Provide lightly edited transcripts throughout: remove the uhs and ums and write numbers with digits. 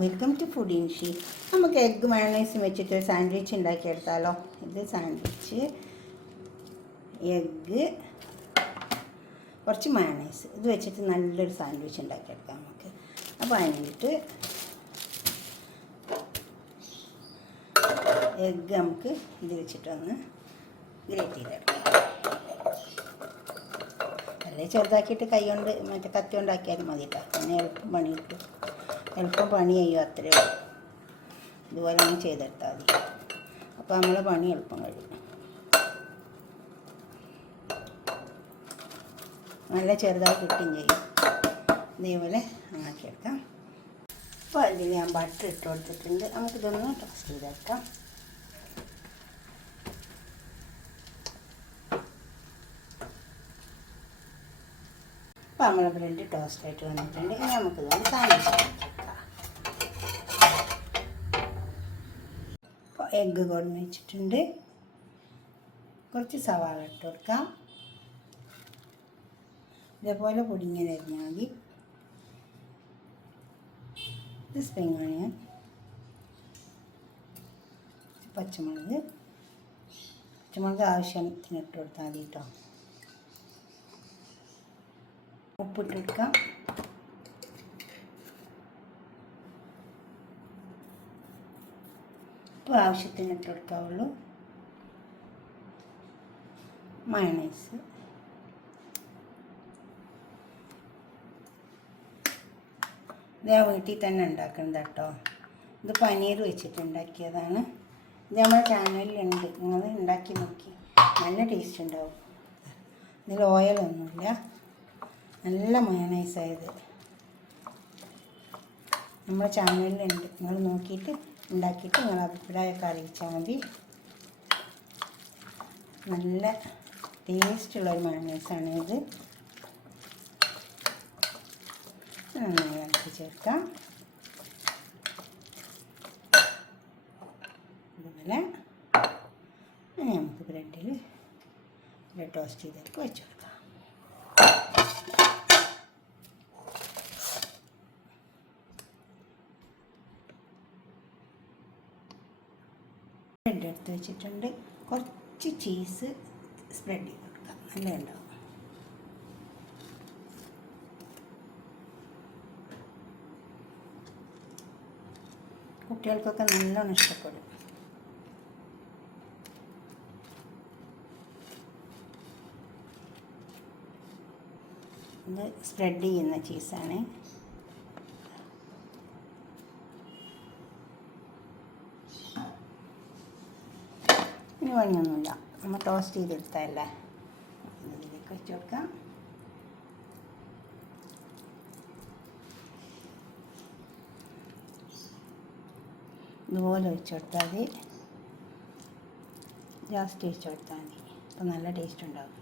Welcome to food ഇൻഷി. നമുക്ക് egg മയണൈസും വെച്ചിട്ട് ഒരു സാൻഡ്വിച്ച് ഉണ്ടാക്കിയെടുത്താലോ. ഇത് സാൻഡ്വിച്ച്, എഗ്ഗ്, കുറച്ച് മയണൈസ്, ഇത് വെച്ചിട്ട് നല്ലൊരു സാൻഡ്വിച്ച് ഉണ്ടാക്കിയെടുക്കാം നമുക്ക്. അപ്പോൾ അതിനായിട്ട് എഗ്ഗ് നമുക്ക് ഇത് വെച്ചിട്ടൊന്ന് ഗ്രേറ്റ് ചെയ്തെടുക്കാം. അല്ലെങ്കിൽ ചെറുതാക്കിയിട്ട് കൈ കൊണ്ട് മറ്റേ കത്തി കൊണ്ടാക്കിയാലും മതി കേട്ടോ. പിന്നെ എളുപ്പം പണി കിട്ടും, എളുപ്പം പണി ചെയ്യും, അത്രയേ ഉള്ളൂ. ഇതുപോലെ ഒന്ന് ചെയ്തെടുത്താൽ മതി. അപ്പോൾ നമ്മളെ പണി എളുപ്പം കഴിയും. നല്ല ചെറുതായി കിട്ടുകയും ചെയ്യും. ഇതേപോലെ ആക്കിയെടുക്കാം. അപ്പോൾ അതിൽ ഞാൻ ബട്ടർ ഇട്ട് കൊടുത്തിട്ടുണ്ട്. നമുക്കിതൊന്ന് ടോസ്റ്റ് ചെയ്തെടുക്കാം. അപ്പോൾ നമ്മളെ ബ്രെഡ് ടോസ്റ്റ് ആയിട്ട് വന്നിട്ടുണ്ട്. ഇനി നമുക്കിതൊന്ന് സാൻഡ്വിച്ച് ആക്കിയെടുക്കാം. അപ്പോൾ എഗ്ഗ് കൊടുന്ന് വെച്ചിട്ടുണ്ട്. കുറച്ച് സവാള ഇട്ട് കൊടുക്കാം. ഇതേപോലെ പൊടിഞ്ഞത് അരിഞ്ഞാൽ മതി. ഇത് സ്പ്രിംഗ് ഓണിയൻ, പച്ചമുളക് ആവശ്യത്തിന് ഇട്ട് കൊടുത്താൽ മതി കേട്ടോ. ഉപ്പിട്ട് കൊടുക്കാം. ഉപ്പ് ആവശ്യത്തിന് ഇട്ട് കൊടുക്കാവുള്ളൂ. മയണൈസ്, ഇത് ഞാൻ വീട്ടിൽ തന്നെ ഉണ്ടാക്കുന്നത് കേട്ടോ. ഇത് പനീർ വെച്ചിട്ട് ഉണ്ടാക്കിയതാണ്. ഇത് നമ്മുടെ ചാനലിലുണ്ട്, നിങ്ങൾ ഉണ്ടാക്കി നോക്കി, നല്ല ടേസ്റ്റ് ഉണ്ടാവും. ഇതിൽ ഓയിലൊന്നുമില്ല, നല്ല മയണൈസായത്. നമ്മുടെ ചാനലിലുണ്ട്, നിങ്ങൾ നോക്കിയിട്ട് ഉണ്ടാക്കിയിട്ട് നിങ്ങൾ അഭിപ്രായമൊക്കെ അറിയിച്ചാൽ മതി. നല്ല ടേസ്റ്റുള്ളൊരു മയണൈസാണ് ഇത്. നന്നായി ഇളക്കി ചേർക്കാം. അതുപോലെ നമുക്ക് ബ്രെഡ് ടോസ്റ്റ് ചെയ്തിട്ട് വെച്ച് കൊടുക്കാം. ബ്രെഡ് എടുത്ത് വെച്ചിട്ടുണ്ട്. കുറച്ച് ചീസ് സ്പ്രെഡ് ചെയ്ത് കൊടുക്കാം, നല്ല ഉണ്ടാവും. കുട്ടികൾക്കൊക്കെ നല്ലോണം ഇഷ്ടപ്പെടും. ഇത് സ്പ്രെഡ് ചെയ്യുന്ന ചീസാണ്. ഇനി പണിയൊന്നുമില്ല, നമ്മൾ ടോസ്റ്റ് ചെയ്തെടുത്തതല്ലേ. ഇതിലേക്ക് വെച്ച് കൊടുക്കാം. ഇതുപോലെ വെച്ച് കൊടുത്താൽ മതി, ജാസ്റ്റ് വെച്ച് കൊടുത്താൽ മതി. അപ്പോൾ നല്ല ടേസ്റ്റ് ഉണ്ടാകും.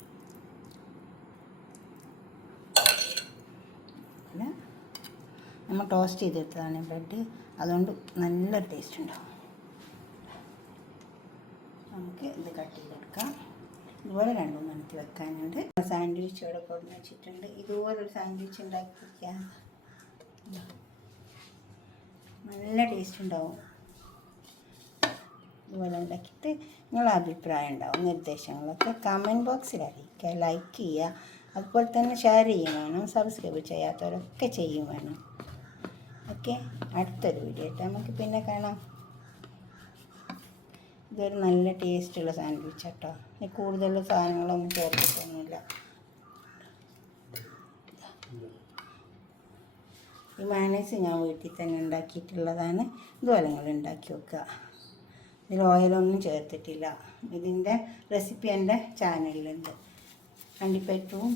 പിന്നെ നമ്മൾ ടോസ്റ്റ് ചെയ്തെടുത്തതാണ് ബ്രെഡ്, അതുകൊണ്ട് നല്ലൊരു ടേസ്റ്റ് ഉണ്ടാകും. നമുക്ക് ഇത് കട്ട് ചെയ്തെടുക്കാം. ഇതുപോലെ 2-3 മിനിറ്റ് വെക്കാനുണ്ട്. സാൻഡ്വിച്ച് ഇവിടെ കൊടുന്ന് വെച്ചിട്ടുണ്ട്. ഇതുപോലൊരു സാൻഡ്വിച്ച് ഉണ്ടാക്കി വയ്ക്കാം, നല്ല ടേസ്റ്റ് ഉണ്ടാവും. ഇതുപോലെ ഉണ്ടാക്കിയിട്ട് നിങ്ങളുടെ അഭിപ്രായം ഉണ്ടാവും, നിർദ്ദേശങ്ങളൊക്കെ കമൻറ്റ് ബോക്സിൽ അറിയിക്കുക, ലൈക്ക് ചെയ്യുക. അതുപോലെ തന്നെ ഷെയർ ചെയ്യും വേണം. സബ്സ്ക്രൈബ് ചെയ്യാത്തവരൊക്കെ ചെയ്യും വേണം. ഓക്കെ, അടുത്തൊരു വീഡിയോ ആയിട്ട് നമുക്ക് പിന്നെ കാണാം. ഇതൊരു നല്ല ടേസ്റ്റുള്ള സാൻഡ്വിച്ച് കേട്ടോ. കൂടുതൽ സാധനങ്ങളൊന്നും ചേർത്തിട്ടൊന്നുമില്ല. ഈ മയണൈസ് ഞാൻ വീട്ടിൽ തന്നെ ഉണ്ടാക്കിയിട്ടുള്ളതാണ്. ഇതുപോലെ നിങ്ങൾ ഉണ്ടാക്കി വെക്കുക. ഇതിൽ ഓയിലൊന്നും ചേർത്തിട്ടില്ല. ഇതിൻ്റെ റെസിപ്പി എൻ്റെ ചാനലിലുണ്ട്. അണ്ടിപ്പരിപ്പും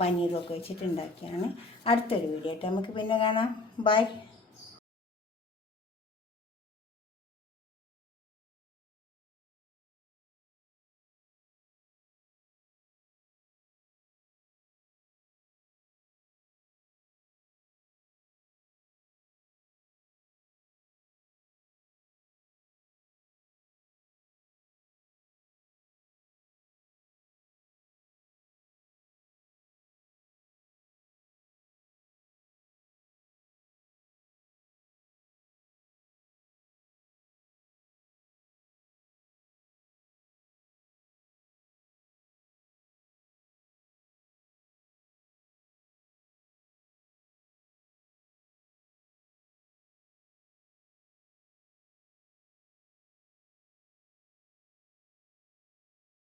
പനീറും ഒക്കെ വെച്ചിട്ടുണ്ടാക്കിയാണ്. അടുത്തൊരു വീഡിയോ ആയിട്ട് നമുക്ക് പിന്നെ കാണാം. ബൈ.